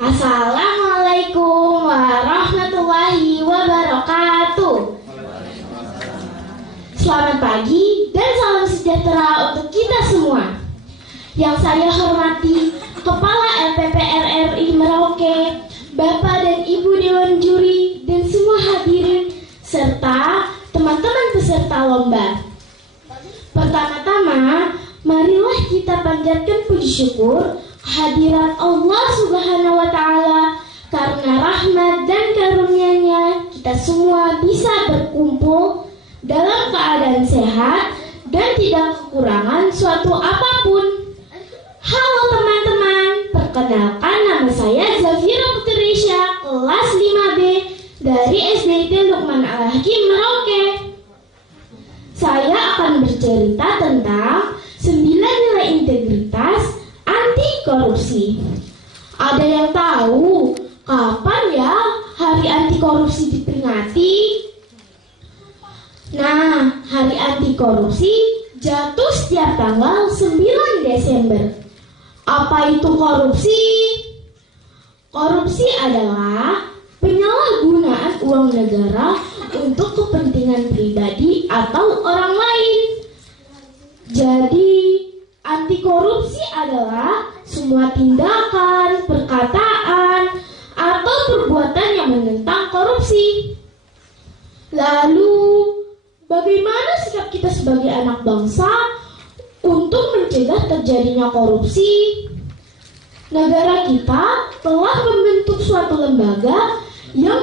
Assalamualaikum warahmatullahi wabarakatuh. Selamat pagi dan salam sejahtera untuk kita semua. Yang saya hormati Kepala LPP RRI Merauke, Bapak dan Ibu Dewan Juri dan semua hadirin serta teman-teman peserta lomba. Pertama-tama, marilah kita panjatkan puji syukur kehadiran Allah Subhanahu wa Ta'ala, karena rahmat dan karunia-Nya kita semua bisa berkumpul dalam keadaan sehat dan tidak kekurangan suatu apapun. Halo teman-teman, perkenalkan nama saya Zafira Putrisya, kelas 5B dari SDIT Luqman Al-Hakim Merauke. Saya akan bercerita tentang 9 nilai integritas anti korupsi. Ada yang tahu kapan ya hari anti korupsi diperingati? Nah, hari anti korupsi jatuh setiap tanggal 9 Desember. Apa itu korupsi? Korupsi adalah penyalahgunaan uang negara untuk kepentingan pribadi atau orang lain. Jadi, anti korupsi adalah semua tindakan, perkataan, atau perbuatan yang menentang korupsi. Lalu, bagaimana sikap kita sebagai anak bangsa untuk mencegah terjadinya korupsi? Negara kita telah membentuk suatu lembaga yang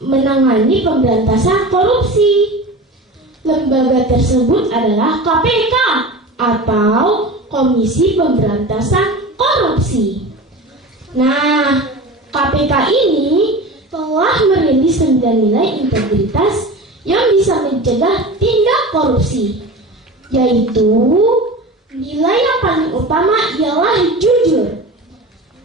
menangani pemberantasan korupsi. Lembaga tersebut adalah KPK atau Komisi Pemberantasan Korupsi. Nah, KPK ini telah merilis 9 nilai integritas yang bisa mencegah tindak korupsi, yaitu nilai yang paling utama ialah jujur.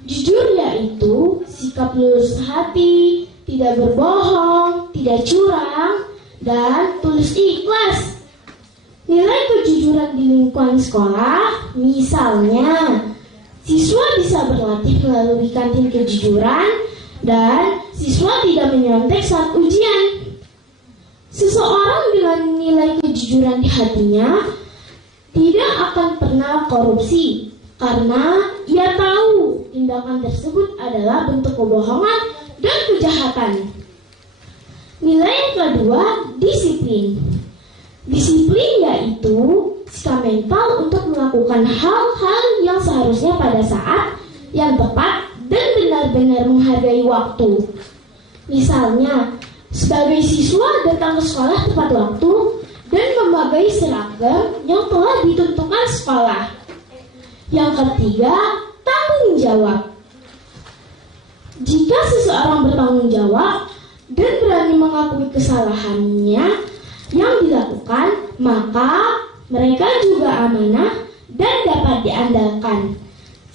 Jujur yaitu sikap lurus hati, tidak berbohong, tidak curang, dan tulus ikhlas. Nilai kejujuran di lingkungan sekolah, misalnya siswa bisa berlatih melalui kantin kejujuran dan siswa tidak menyontek saat ujian. Seseorang dengan nilai kejujuran di hatinya tidak akan pernah korupsi karena ia tahu tindakan tersebut adalah bentuk kebohongan dan kejahatan. Nilai yang kedua, disiplin. Disiplin yaitu sikap mental untuk melakukan hal-hal yang seharusnya pada saat yang tepat dan benar-benar menghargai waktu. Misalnya, sebagai siswa datang ke sekolah tepat waktu dan memakai seragam yang telah ditentukan sekolah. Yang ketiga, tanggung jawab. Jika seseorang bertanggung jawab dan berani mengakui kesalahannya yang dilakukan, maka mereka juga amanah dan dapat diandalkan.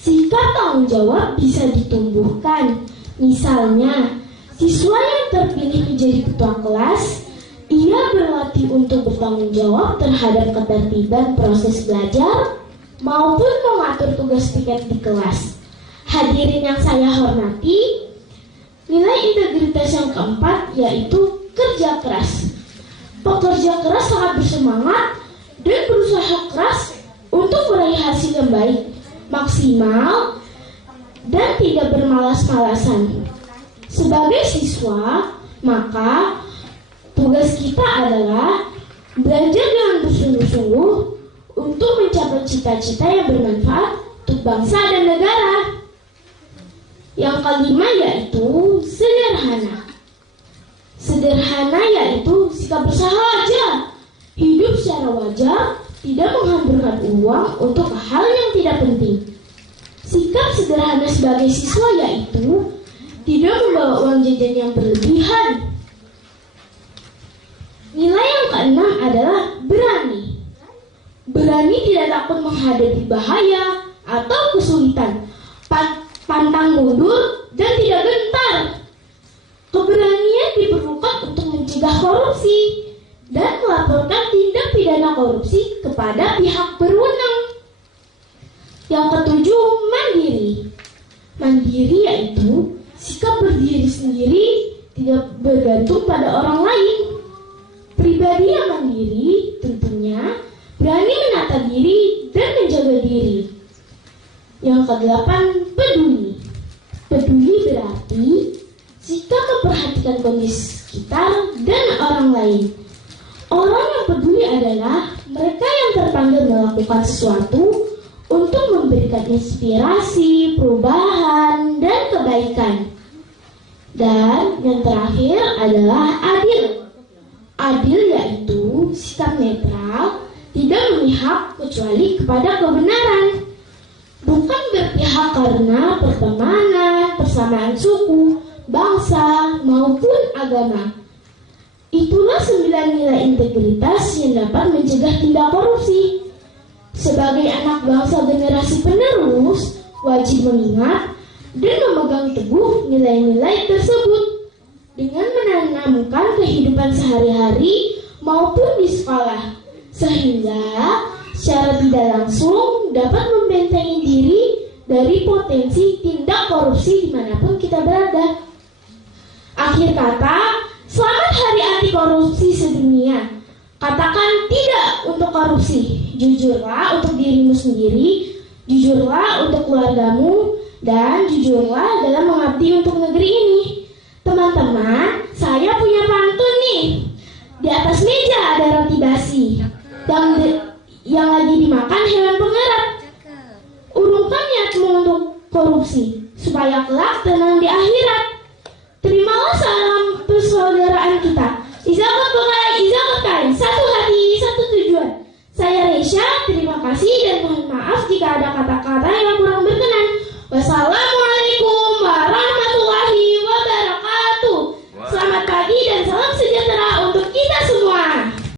Sikap tanggung jawab bisa ditumbuhkan. Misalnya, siswa yang terpilih menjadi ketua kelas, ia berlatih untuk bertanggung jawab terhadap ketertiban proses belajar maupun mengatur tugas piket di kelas. Hadirin yang saya hormati, nilai integritas yang keempat yaitu kerja keras. Pekerja keras sangat bersemangat dan berusaha keras untuk meraih hasil yang baik, maksimal, dan tidak bermalas-malasan. Sebagai siswa, maka tugas kita adalah belajar dengan bersungguh-sungguh untuk mencapai cita-cita yang bermanfaat untuk bangsa dan negara. Yang kelima yaitu sederhana. Sederhana yaitu sikap bersahaja, hidup secara wajar, tidak menghamburkan uang untuk hal yang tidak penting. Sikap sederhana sebagai siswa yaitu tidak membawa uang jajan yang berlebihan. Nilai yang keenam adalah berani. Berani tidak takut menghadapi bahaya atau kesulitan, pantang mundur dan tidak gentar. Keberanian diperlukan untuk mencegah korupsi dan melaporkan tindak pidana korupsi kepada pihak berwenang. Yang ketujuh, mandiri. mandiri yaitu sikap berdiri sendiri, tidak bergantung pada orang lain. Pribadi yang mandiri tentunya berani menata diri dan menjaga diri. Yang kedelapan, peduli. Peduli berarti sikap memperhatikan kondisi sekitar dan orang lain. Orang yang peduli adalah mereka yang terpanggil melakukan sesuatu untuk memberikan inspirasi, perubahan, dan kebaikan. Dan yang terakhir adalah adil. Adil yaitu sikap netral, tidak memihak kecuali kepada kebenaran. Bukan berpihak karena pertemanan, persamaan suku, bangsa, maupun agama. Itulah 9 nilai integritas yang dapat mencegah tindak korupsi. Sebagai anak bangsa generasi penerus, wajib mengingat dan memegang teguh nilai-nilai tersebut dengan menanamkan kehidupan sehari-hari maupun di sekolah, sehingga secara tidak langsung dapat membentengi diri dari potensi tindak korupsi dimanapun kita berada. Akhir kata, selamat Hari Anti Korupsi Sedunia. Katakan tidak untuk korupsi. Jujurlah untuk dirimu sendiri, jujurlah untuk keluargamu, dan jujurlah dalam mengabdi untuk negeri ini. Teman-teman, saya punya pantun nih. Di atas meja ada roti basi, dan yang lagi dimakan hewan pengerat. Urungkan niatmu untuk korupsi, supaya kelak tenang di akhirat. Terimalah salam persaudaraan kita. Izakat Bukai, Izakat Kain, satu hati, satu tujuan. Saya Resya, terima kasih dan mohon maaf jika ada kata